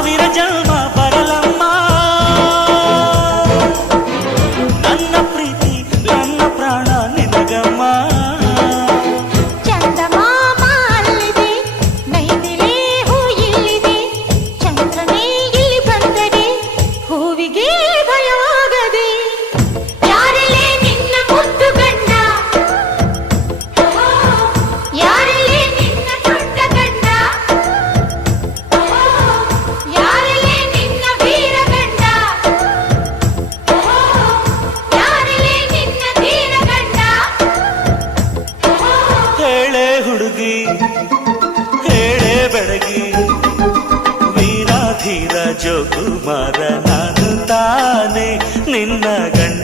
ಸಾವಿರ ಜನ್ಮ ಬರಲಮ್ಮ ನನ್ನ ಪ್ರೀತಿ ನನ್ನ ಪ್ರಾಣ ನಿನಗಮ್ಮ. ಚಂದಮಾಮ ಅಲ್ಲಿದೆ, ನೈದಿಲೆ ಹೂ ಇಲ್ಲಿದೆ, ಚಂದ್ರನೇ ಇಲ್ಲಿ ಬಂದರೆ ಹೂವಿಗೆ ಭಯವಾಗದೆ. ಯಾರಲೇ ನಿನ್ನ ಮುದ್ದು ಗಂಡ, ಯಾರಲೇ ನಿನ್ನ ದೊಡ್ಡ ಗಂಡ, ಯಾರಲೇ ನಿನ್ನ ವೀರ ಗಂಡ, ಯಾರಲೇ ನಿನ್ನ ಧೀರ ಗಂಡ. ಹೇಳೆ ಹುಡುಗಿ ಹೇಳೆ ಬೆಡಗಿ, ವೀರಾಧೀರ ಜೋಕುಮಾರ ನಾನು ತಾನೆ ನಿನ್ನ ಗಂಡ.